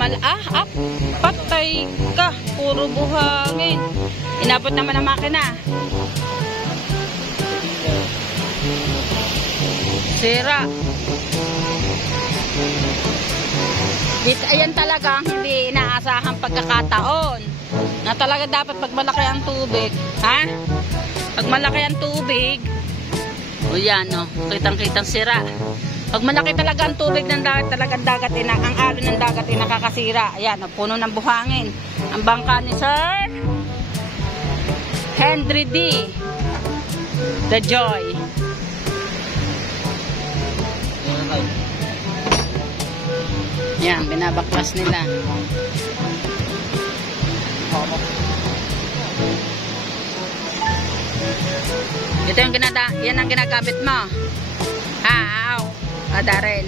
naman. Patay ka. Puro buhangin. Inabot naman ang makina. Sira. Ayan talaga ang hindi inaasahang pagkakataon. Na talaga dapat pag malaki ang tubig. Ha? Pag malaki ang tubig. O yan, no. Kitang-kitang sira. Pag malaki talaga ang tubig ng dagat, talagang dagat, ang alon ng dagat ay nakakasira. Ayan, puno ng buhangin. Ang bangka ni Sir Henry D. The Joy. Yan, binabaklas nila. Ito yung yan ang ginagamit mo. Ada rin.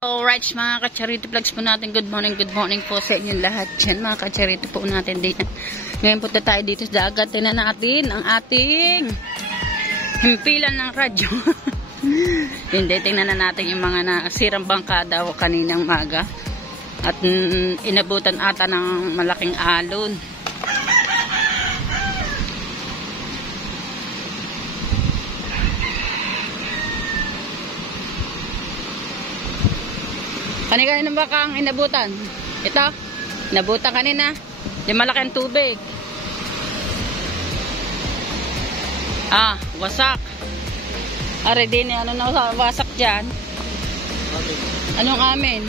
Alright, mga ka-charity vlogs po natin. Good morning po sa inyong lahat dyan, mga ka-charity po natin dito. Ngayon punta tayo dito sa dagat. Tingnan natin ang ating himpilan ng radyo. Hindi, tingnan na natin yung mga nasirang bangka daw kaninang maga. At inabutan ata ng malaking alon. Kanina ba kang inabutan? Ito, inabutan kanina. Yung malaking tubig. Wasak. Are din, ano na wasak dyan? Anong amin?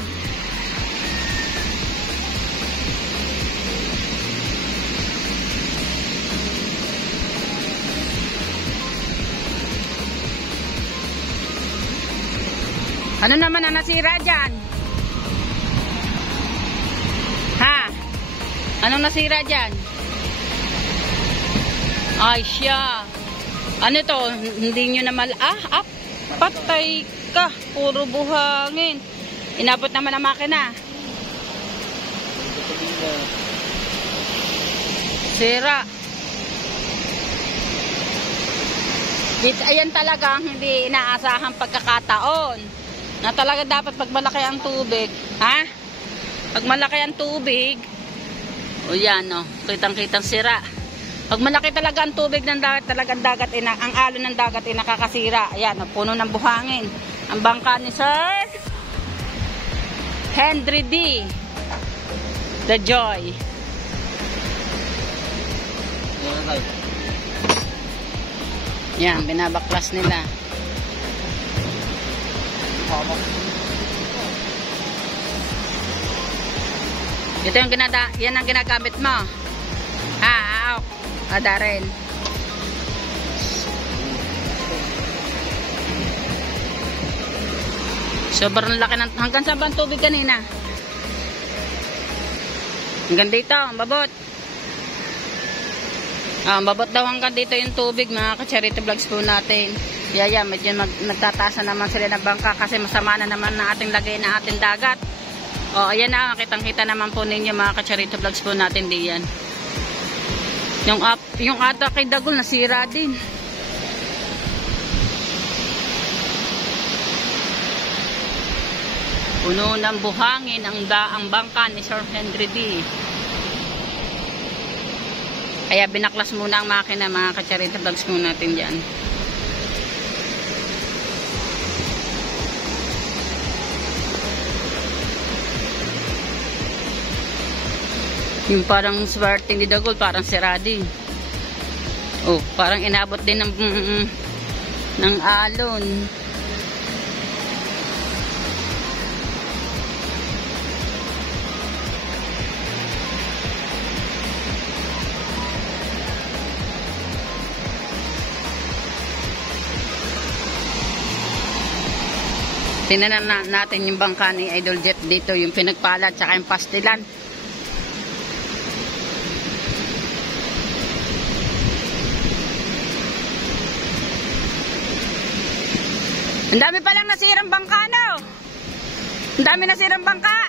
Ano naman ang nasira dyan? Anong nasira dyan? Ay siya. Ano to? Hindi nyo naman. Patay ka. Puro buhangin. Inabot naman ang makina. Sira. Ayan talaga ang hindi inaasahang pagkakataon. Na talaga dapat pag malaki ang tubig. Ha? Pag malaki ang tubig. O yan, no. Kitang-kitang sira. Pag malaki talaga ang tubig ng dagat, talagang dagat, ang alon ng dagat ay nakakasira. Ayan, no. Puno ng buhangin. Ang bangka ni Sir Henry D. The Joy. Yan, binabaklas nila. Ito yung yan ang ginagamit mo. Ada rin. Sobrang laki ng, hanggang saan ba ang tubig kanina? Hanggang dito, ang babot. Ang babot daw hanggang dito yung tubig, mga ka-charity vlogs po natin. Medyo nagtataas na naman sila ng bangka kasi masama na naman na ating lagay na ating dagat. Ayan na, kitang-kita naman po ninyo, mga ka-charity vlogs po natin diyan. Yung ata kay Dagol nasira din. Puno ng buhangin ang bangka ni Sir Henry D. Kaya binaklas muna ang makina, mga ka-charity vlogs po natin diyan. Yung parang swerte ni Dagol, parang siradi. Parang inabot din ng alon. Tingnan natin yung bangka ni Idol Jet dito, yung pinagpalad, tsaka yung pastilan. Ang dami palang nasirang bangka, no? Ang dami nasirang bangka.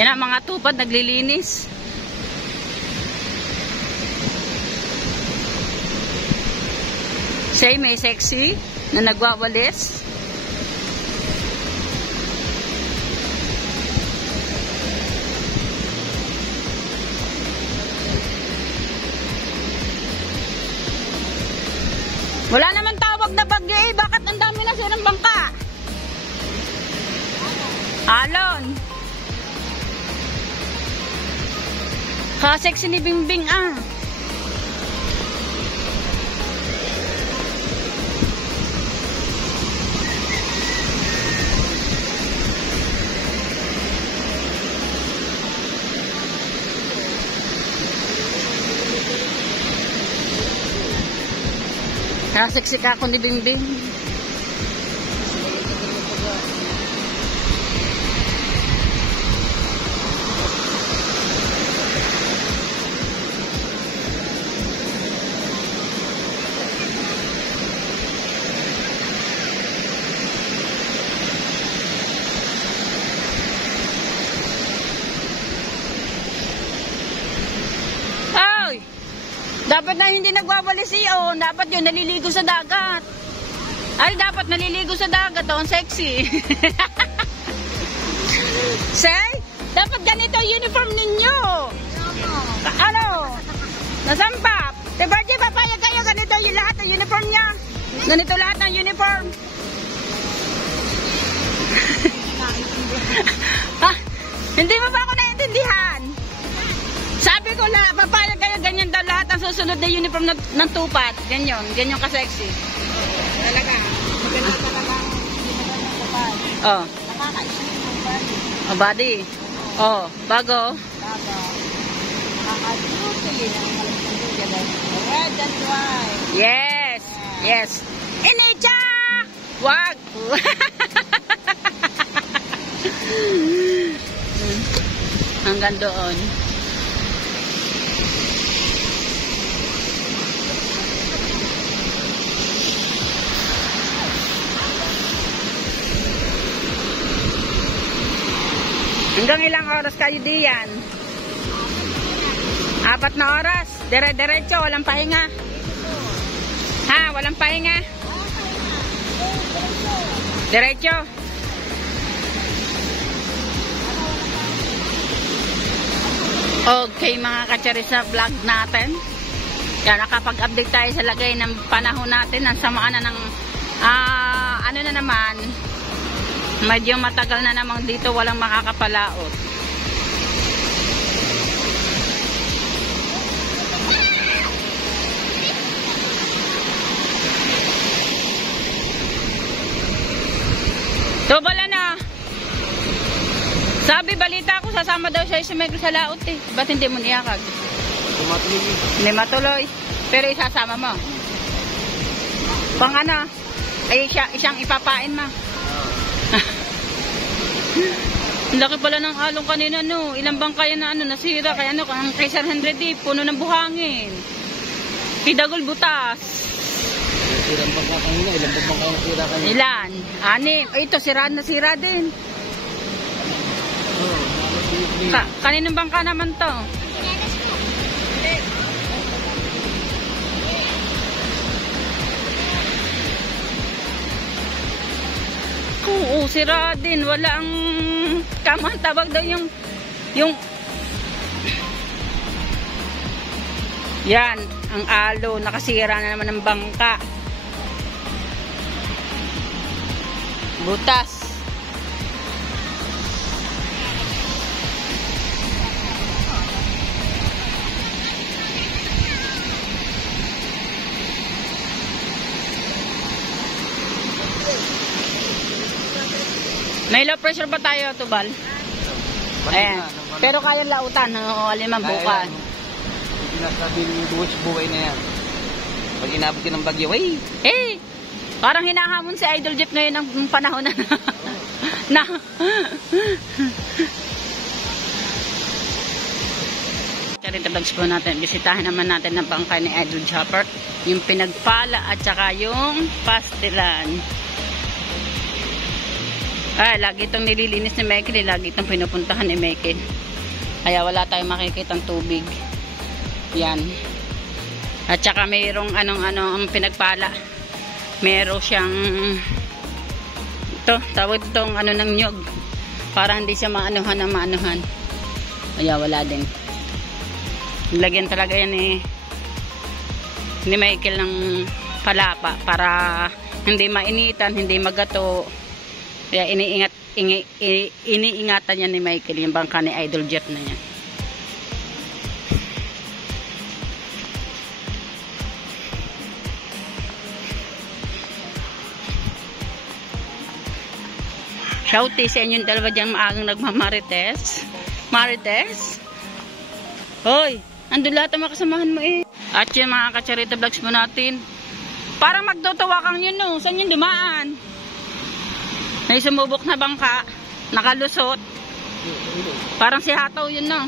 Yan ang mga tupad naglilinis. Siya may sexy na nagwawalis. Wala naman tawag na bagyo eh. Bakit ang dami na sirang bangka? Alon. Ka-sexy ni Bingbing ah. Ka-sexy ka ako ni Bingbing. Dapat na hindi nagwawalis iyon. Dapat yun, naliligo sa dagat. Ay, dapat naliligo sa dagat. Oh, ang sexy. Say, dapat ganito uniform ninyo. Ano? Nasampap. Diba, di papayag kayo ganito yung lahat ng uniform niya? Ganito lahat ng uniform. Ah, hindi mo ba ako naiintindihan? Sabi ko na, papayag kayo ganyan daw lahat ang susunod na uniform ng tupad. Ganyan, ganyan ka-sexy. Talaga, maganda talaga ang uniform ng tupad. Oh. Nakakaisip yung body. Oh, body. Oh, bago. Bago. Nakaka-beauty ng malasang red and white. Yes. Yes. Inicha! Wag! Hanggang doon. Hanggang ilang oras kayo diyan? 4 na oras. Dire-diretso, walang pahinga. Ha, walang pahinga. Diretso. Okay mga katsari sa vlog natin. Kaya nakapag-update tayo sa lagay ng panahon natin. Ang samaan na ng ano na naman, medyo matagal na namang dito walang makakapalaot. Tubala na. Sabi, balita ko sasama daw siya sa Megro sa laot eh. Ba't hindi mo niyakag? Hindi matuloy. Pero isasama mo. Pang ano? Ay siyang ipapain mo. Laki pala ng along kanina no. Ilang bang kaya na ano nasira kaya ano kay Sir Henry D puno ng buhangin. Pidagol butas. Ilang bangka kanina, ilang bangka nasira kanina. Ilan? 6. Ay, ito sira din. Kaninong bangka naman to? Oo, sira din. Wala ang kamang tabag daw yung yan, ang alo. Nakasira na naman ng bangka. Butas. May low pressure ba tayo, Tubal? Ayan. Pero kaya lautan ng alimang buka. Sinasabi ni buhay na yan. Pag inabot ka ng bagyo, ay! Eh! Parang hinahamon si Idol Jeep ngayon ng panahon na na. Kacharito Vlogs po natin, bisitahin naman natin ang bangkay ni Idol Chopper, yung pinagpala at saka yung pastilan. Lagi itong nililinis ni Michael, lagi itong pinupuntahan ni Michael. Kaya wala tayong makikitang tubig. Yan. At saka mayroong ang pinagpala. Meron siyang tawag itong ng nyug. Para hindi siya maanuhan. Kaya wala din. Lagyan talaga yan ni Michael ng palapa para hindi mainitan, hindi magato. Kaya iniingatan niya ni Michael yung bangka ni Idol Jet na yan. Shouty sa inyong dalawa diyang maagang nagmamarites. Marites? Hoy, andun lahat ang makasamahan mo eh. At yung mga Kacharito Vlogs mo natin, parang magtutuwa kang yun no. Saan yung dumaan? May sumubok na bangka, nakalusot. Parang si Hataw yun no.